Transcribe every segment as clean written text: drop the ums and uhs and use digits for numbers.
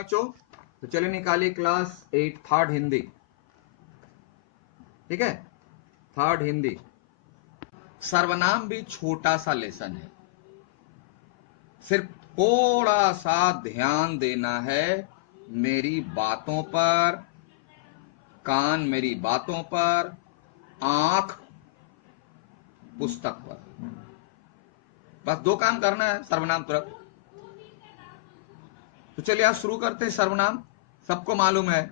बच्चों? तो चलिए निकालिए क्लास 8 थर्ड हिंदी। ठीक है, थर्ड हिंदी। सर्वनाम भी छोटा सा लेसन है, सिर्फ थोड़ा सा ध्यान देना है मेरी बातों पर, कान मेरी बातों पर, आंख पुस्तक पर। बस दो काम करना है सर्वनाम तुरंत। तो चलिए आज शुरू करते हैं। सर्वनाम सबको मालूम है,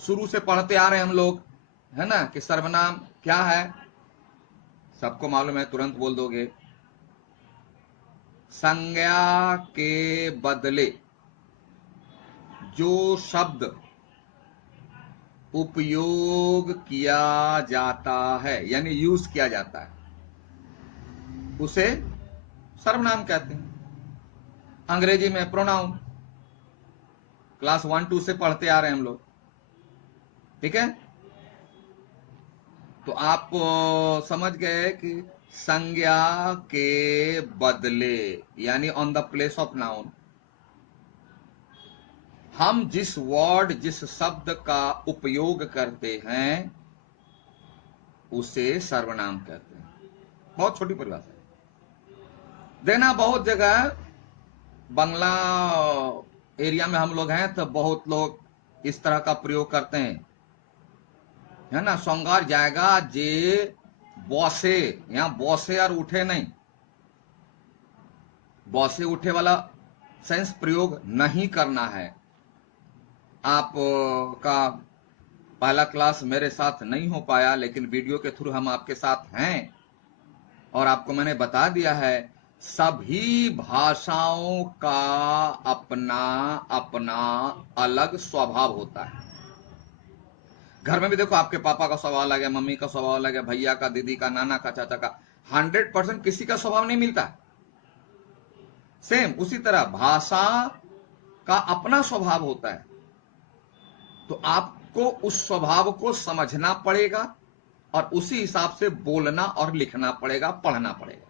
शुरू से पढ़ते आ रहे हैं हम लोग, है ना, कि सर्वनाम क्या है। सबको मालूम है, तुरंत बोल दोगे। संज्ञा के बदले जो शब्द उपयोग किया जाता है, यानी यूज किया जाता है, उसे सर्वनाम कहते हैं। अंग्रेजी में प्रोनाउन, क्लास 1-2 से पढ़ते आ रहे हैं हम लोग। ठीक है, तो आप समझ गए कि संज्ञा के बदले यानी on the place of noun हम जिस वर्ड, जिस शब्द का उपयोग करते हैं उसे सर्वनाम कहते हैं। बहुत छोटी परिभाषा है। देना बहुत जगह बंगला एरिया में हम लोग हैं तो बहुत लोग इस तरह का प्रयोग करते हैं, है ना। सोंगार जाएगा जे बॉसे, यहां बॉसे और उठे नहीं, बॉसे उठे वाला सेंस प्रयोग नहीं करना है। आप का पहला क्लास मेरे साथ नहीं हो पाया, लेकिन वीडियो के थ्रू हम आपके साथ हैं और आपको मैंने बता दिया है सभी भाषाओं का अपना अपना अलग स्वभाव होता है। घर में भी देखो, आपके पापा का स्वभाव अलग है, मम्मी का स्वभाव अलग है, भैया का, दीदी का, नाना का, चाचा का। 100% किसी का स्वभाव नहीं मिलता। सेम उसी तरह भाषा का अपना स्वभाव होता है, तो आपको उस स्वभाव को समझना पड़ेगा और उसी हिसाब से बोलना और लिखना पड़ेगा, पढ़ना पड़ेगा।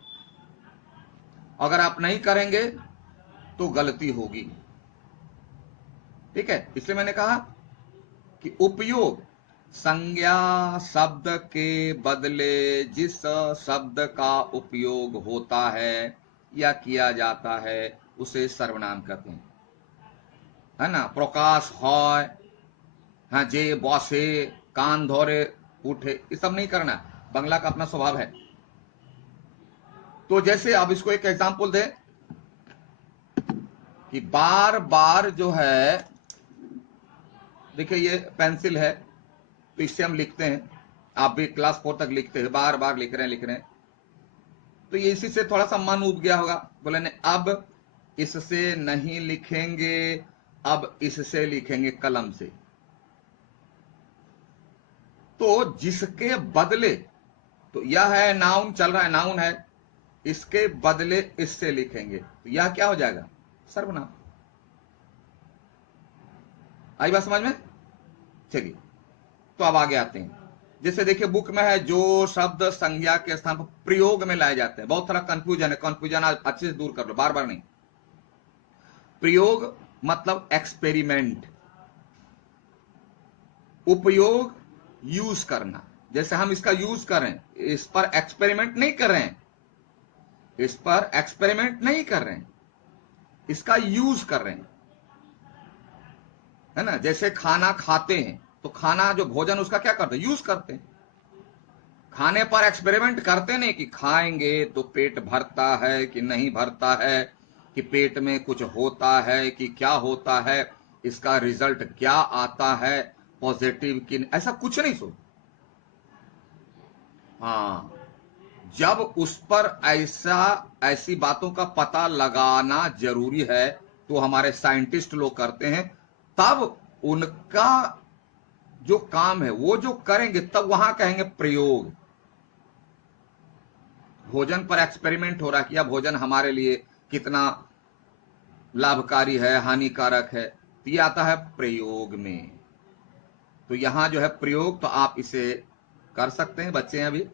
अगर आप नहीं करेंगे तो गलती होगी। ठीक है, इसलिए मैंने कहा कि उपयोग, संज्ञा शब्द के बदले जिस शब्द का उपयोग होता है या किया जाता है उसे सर्वनाम कहते हैं, है ना। प्रकाश है, हाँ, जे बॉसे, कान धोरे उठे, ये सब नहीं करना, बंगला का अपना स्वभाव है। तो जैसे अब इसको एक एग्जांपल दे कि बार बार जो है, देखिए ये पेंसिल है तो इससे हम लिखते हैं, आप भी क्लास 4 तक लिखते हैं, बार बार लिख रहे हैं। तो ये इसी से थोड़ा सा मन उब गया होगा, बोले नहीं अब इससे नहीं लिखेंगे, अब इससे लिखेंगे, कलम से। तो जिसके बदले, तो यह है नाउन, चल रहा है, नाउन है, इसके बदले इससे लिखेंगे, तो यह क्या हो जाएगा? सर्वनाम। आई बात समझ में? चलिए, तो अब आगे आते हैं। जैसे देखिए बुक में है, जो शब्द संज्ञा के स्थान पर प्रयोग में लाए जाते हैं। बहुत सारा कंफ्यूजन है, कंफ्यूजन आज अच्छे से दूर कर लो, बार बार नहीं। प्रयोग मतलब एक्सपेरिमेंट, उपयोग यूज करना। जैसे हम इसका यूज करें, इस पर एक्सपेरिमेंट नहीं कर रहे हैं, इस पर एक्सपेरिमेंट नहीं कर रहे हैं, इसका यूज कर रहे हैं, है ना। जैसे खाना खाते हैं तो खाना जो भोजन उसका क्या करते हैं? यूज करते हैं। खाने पर एक्सपेरिमेंट करते नहीं कि खाएंगे तो पेट भरता है कि नहीं भरता है, कि पेट में कुछ होता है कि क्या होता है, इसका रिजल्ट क्या आता है, पॉजिटिव कि नहीं, ऐसा कुछ नहीं सोच। हाँ, जब उस पर ऐसी बातों का पता लगाना जरूरी है तो हमारे साइंटिस्ट लोग करते हैं, तब उनका जो काम है वो जो करेंगे तब वहां कहेंगे प्रयोग। भोजन पर एक्सपेरिमेंट हो रहा है कि यह भोजन हमारे लिए कितना लाभकारी है, हानिकारक है, तो ये आता है प्रयोग में। तो यहां जो है प्रयोग, तो आप इसे कर सकते हैं, बच्चे हैं अभी,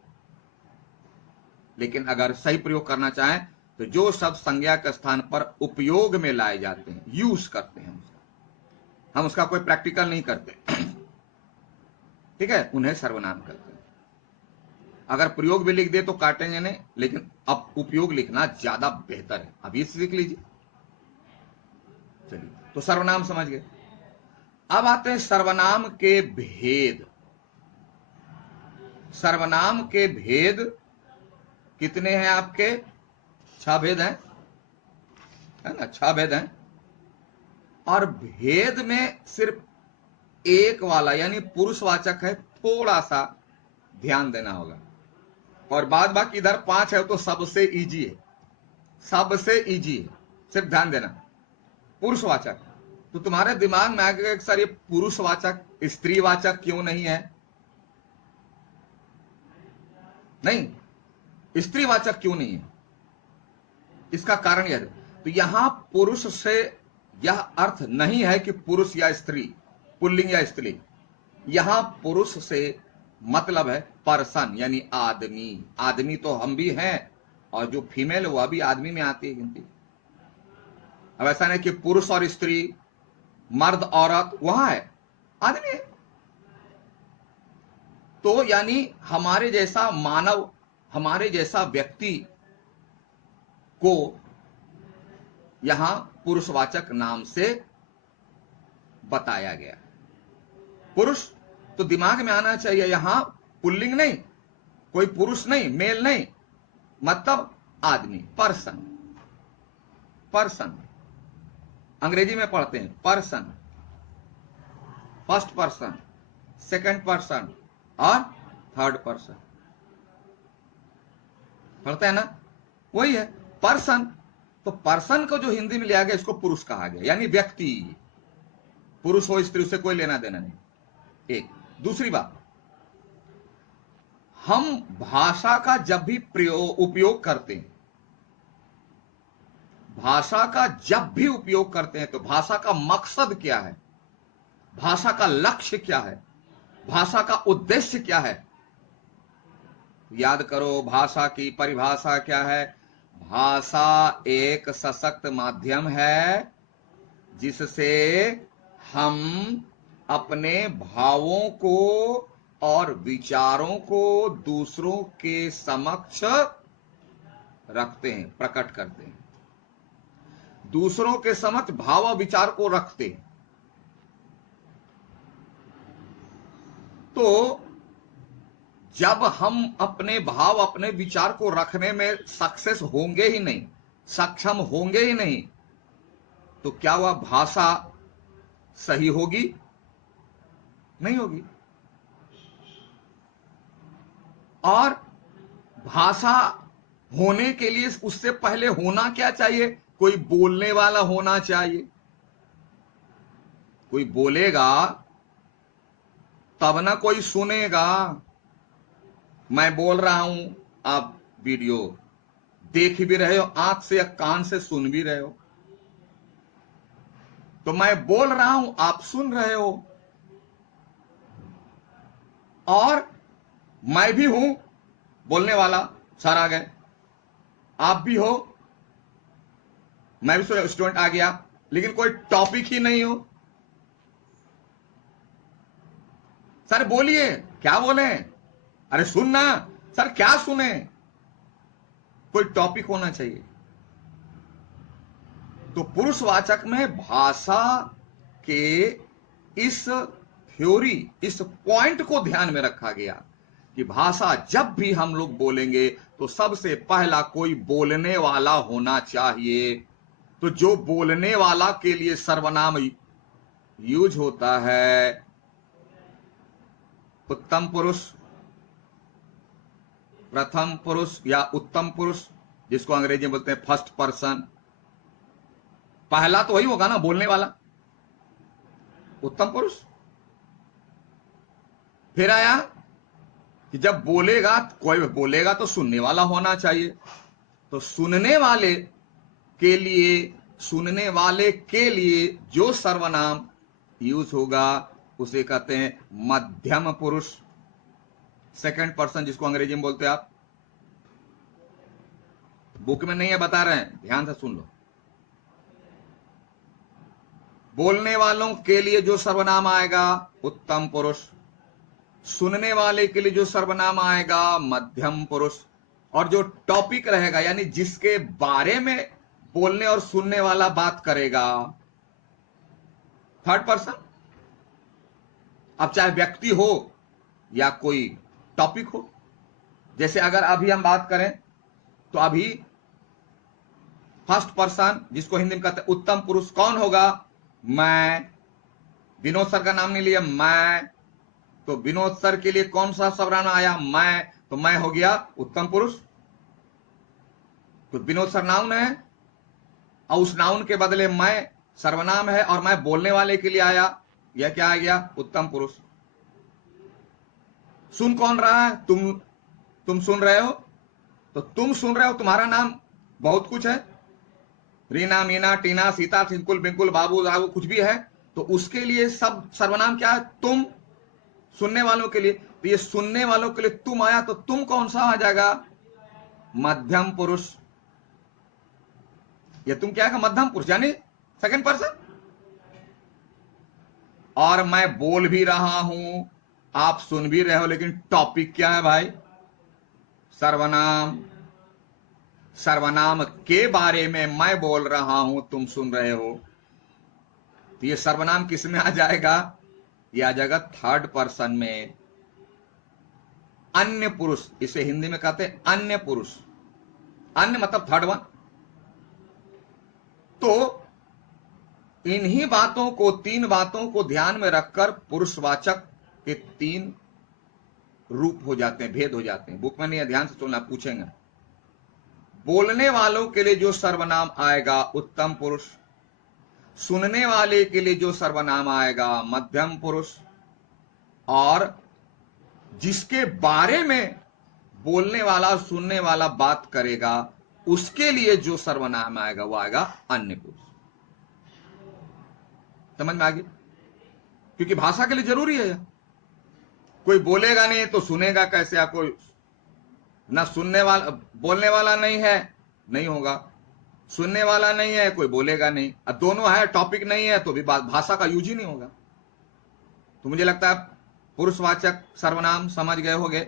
लेकिन अगर सही प्रयोग करना चाहें तो जो शब्द संज्ञा के स्थान पर उपयोग में लाए जाते हैं, यूज करते हैं, हम उसका कोई प्रैक्टिकल नहीं करते, ठीक है, उन्हें सर्वनाम कहते हैं। अगर प्रयोग भी लिख दे तो काटेंगे नहीं, लेकिन अब उपयोग लिखना ज्यादा बेहतर है, अभी सीख लीजिए। चलिए, तो सर्वनाम समझ गए। अब आते हैं सर्वनाम के भेद। सर्वनाम के भेद कितने हैं आपके? 6 भेद हैं, है ना, 6 भेद हैं। और भेद में सिर्फ एक वाला यानी पुरुषवाचक है, थोड़ा सा ध्यान देना होगा। और बाद बाकी इधर 5 है तो सबसे इजी है, सबसे इजी है, सिर्फ ध्यान देना। पुरुषवाचक, तो तुम्हारे दिमाग में आ गया सर ये पुरुषवाचक स्त्रीवाचक क्यों नहीं है? नहीं, स्त्रीवाचक क्यों नहीं है? इसका कारण यह है, तो यहां पुरुष से यह अर्थ नहीं है कि पुरुष या स्त्री, पुल्लिंग या स्त्रीलिंग। यहां पुरुष से मतलब है पर्सन यानी आदमी। आदमी तो हम भी हैं, और जो फीमेल है वह भी आदमी में आती है गिनती। अब ऐसा नहीं कि पुरुष और स्त्री, मर्द औरत वहां है, आदमी है। तो यानी हमारे जैसा मानव, हमारे जैसा व्यक्ति को यहां पुरुषवाचक नाम से बताया गया। पुरुष तो दिमाग में आना चाहिए, यहां पुल्लिंग नहीं, कोई पुरुष नहीं, मेल नहीं, मतलब आदमी, पर्सन। पर्सन अंग्रेजी में पढ़ते हैं person, first person, second person और थर्ड पर्सन, पढ़ते हैं ना, वही है पर्सन। तो पर्सन को जो हिंदी में लिया गया इसको पुरुष कहा गया, यानी व्यक्ति। पुरुष हो स्त्री उससे कोई लेना देना नहीं। एक दूसरी बात, हम भाषा का जब भी उपयोग करते हैं, भाषा का जब भी उपयोग करते हैं तो भाषा का मकसद क्या है, भाषा का लक्ष्य क्या है, भाषा का उद्देश्य क्या है? याद करो, भाषा की परिभाषा क्या है? भाषा एक सशक्त माध्यम है जिससे हम अपने भावों को और विचारों को दूसरों के समक्ष रखते हैं, प्रकट करते हैं, दूसरों के समक्ष भाव और विचार को रखते हैं। तो जब हम अपने भाव, अपने विचार को रखने में सक्सेस होंगे ही नहीं, सक्षम होंगे ही नहीं, तो क्या वह भाषा सही होगी? नहीं होगी। और भाषा होने के लिए उससे पहले होना क्या चाहिए? कोई बोलने वाला होना चाहिए। कोई बोलेगा तब ना कोई सुनेगा। मैं बोल रहा हूं, आप वीडियो देख भी रहे हो, आंख से या कान से सुन भी रहे हो, तो मैं बोल रहा हूं, आप सुन रहे हो, और मैं भी हूं बोलने वाला, सर आ गए, आप भी हो, मैं भी स्टूडेंट आ गया, लेकिन कोई टॉपिक ही नहीं हो। सर बोलिए, क्या बोले? अरे सुनना सर, क्या सुने? कोई टॉपिक होना चाहिए। तो पुरुषवाचक में भाषा के इस थ्योरी, इस पॉइंट को ध्यान में रखा गया कि भाषा जब भी हम लोग बोलेंगे तो सबसे पहला कोई बोलने वाला होना चाहिए। तो जो बोलने वाला के लिए सर्वनाम यूज होता है, उत्तम पुरुष, प्रथम पुरुष या उत्तम पुरुष, जिसको अंग्रेजी में बोलते हैं फर्स्ट पर्सन, पहला तो वही होगा ना बोलने वाला, उत्तम पुरुष। फिर आया कि जब बोलेगा, कोई बोलेगा तो सुनने वाला होना चाहिए। तो सुनने वाले के लिए जो सर्वनाम यूज होगा उसे कहते हैं मध्यम पुरुष, सेकंड पर्सन, जिसको अंग्रेजी में बोलते हैं आप बुक में नहीं है, बता रहे हैं, ध्यान से सुन लो। बोलने वालों के लिए जो सर्वनाम आएगा उत्तम पुरुष, सुनने वाले के लिए जो सर्वनाम आएगा मध्यम पुरुष, और जो टॉपिक रहेगा यानी जिसके बारे में बोलने और सुनने वाला बात करेगा थर्ड पर्सन। अब चाहे व्यक्ति हो या कोई टॉपिक हो, जैसे अगर अभी हम बात करें तो अभी फर्स्ट पर्सन जिसको हिंदी में कहते हैं उत्तम पुरुष कौन होगा? मैं। विनोद सर का नाम नहीं लिया, मैं, तो विनोद सर के लिए कौन सा सर्वनाम आया? मैं, तो मैं हो गया उत्तम पुरुष। तो विनोद सर नाउन है और उस नाउन के बदले मैं सर्वनाम है और मैं बोलने वाले के लिए आया, यह क्या आ गया? उत्तम पुरुष। सुन कौन रहा है? तुम सुन रहे हो, तो तुम सुन रहे हो, तुम्हारा नाम बहुत कुछ है, रीना, मीना, टीना, सीता, सिंकुल, बिंकुल, बाबू, राबू, कुछ भी है, तो उसके लिए सब सर्वनाम क्या है? तुम। सुनने वालों के लिए, तो ये सुनने वालों के लिए तुम आया, तो तुम कौन सा आ जाएगा? मध्यम पुरुष। ये तुम क्या है? मध्यम पुरुष यानी सेकंड पर्सन। और मैं बोल भी रहा हूं, आप सुन भी रहे हो, लेकिन टॉपिक क्या है भाई? सर्वनाम। सर्वनाम के बारे में मैं बोल रहा हूं, तुम सुन रहे हो, तो ये सर्वनाम किस में आ जाएगा? ये आ जाएगा थर्ड पर्सन में। अन्य पुरुष, इसे हिंदी में कहते हैं अन्य पुरुष। अन्य मतलब थर्ड वन। तो इन्हीं बातों को, तीन बातों को ध्यान में रखकर पुरुषवाचक के तीन रूप हो जाते हैं, भेद हो जाते हैं। बुक में नहीं है, ध्यान से सुनना, पूछेंगे। बोलने वालों के लिए जो सर्वनाम आएगा उत्तम पुरुष, सुनने वाले के लिए जो सर्वनाम आएगा मध्यम पुरुष, और जिसके बारे में बोलने वाला सुनने वाला बात करेगा उसके लिए जो सर्वनाम आएगा वो आएगा अन्य पुरुष। समझ में आ गया? क्योंकि भाषा के लिए जरूरी है। कोई बोलेगा नहीं तो सुनेगा कैसे? या कोई ना सुनने वाला, बोलने वाला नहीं है, नहीं होगा, सुनने वाला नहीं है, कोई बोलेगा नहीं, अब दोनों है, टॉपिक नहीं है, तो भी भाषा का यूज ही नहीं होगा। तो मुझे लगता है पुरुषवाचक सर्वनाम समझ गए होंगे,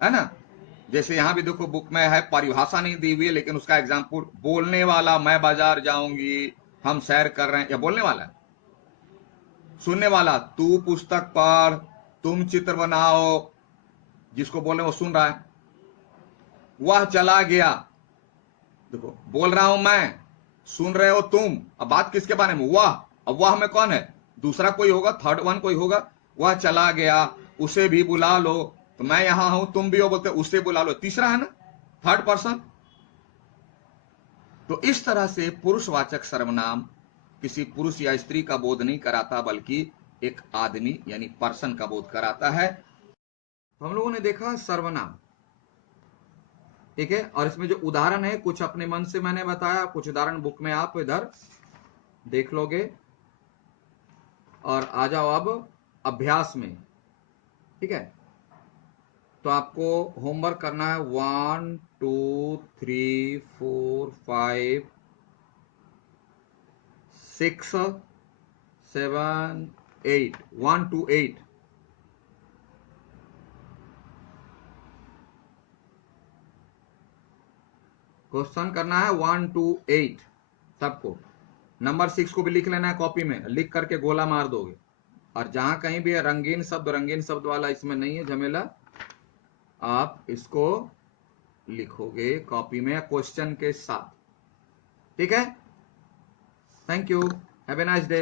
है ना? जैसे यहां भी देखो बुक में है, परिभाषा नहीं दी हुई है, लेकिन उसका एग्जाम्पल, बोलने वाला मैं बाजार जाऊंगी, हम सैर कर रहे हैं, या बोलने वाला है। सुनने वाला तू पुस्तक पढ़, तुम चित्र बनाओ, जिसको बोले वो सुन रहा है। वह चला गया, देखो बोल रहा हूं मैं, सुन रहे हो तुम, अब बात किसके बारे में? वह। अब वह में कौन है? दूसरा कोई होगा, थर्ड वन कोई होगा। वह चला गया, उसे भी बुला लो, तो मैं यहां हूं, तुम भी हो, बोलते उसे बुला लो, तीसरा है ना, थर्ड पर्सन। तो इस तरह से पुरुषवाचक सर्वनाम किसी पुरुष या स्त्री का बोध नहीं कराता, बल्कि एक आदमी यानी पर्सन का बोध कराता है। तो हम लोगों ने देखा सर्वनाम, ठीक है, और इसमें जो उदाहरण है कुछ अपने मन से मैंने बताया, कुछ उदाहरण बुक में आप इधर देख लोगे। और आ जाओ अब अभ्यास में, ठीक है। तो आपको होमवर्क करना है 1 2 3 4 5 6 7 8, 1 to 8। क्वेश्चन करना है 1 to 8 सबको। नंबर 6 को भी लिख लेना है कॉपी में, लिख करके गोला मार दोगे। और जहां कहीं भी रंगीन शब्द वाला इसमें नहीं है झमेला, आप इसको लिखोगे कॉपी में क्वेश्चन के साथ, ठीक है। Thank you, have a nice day.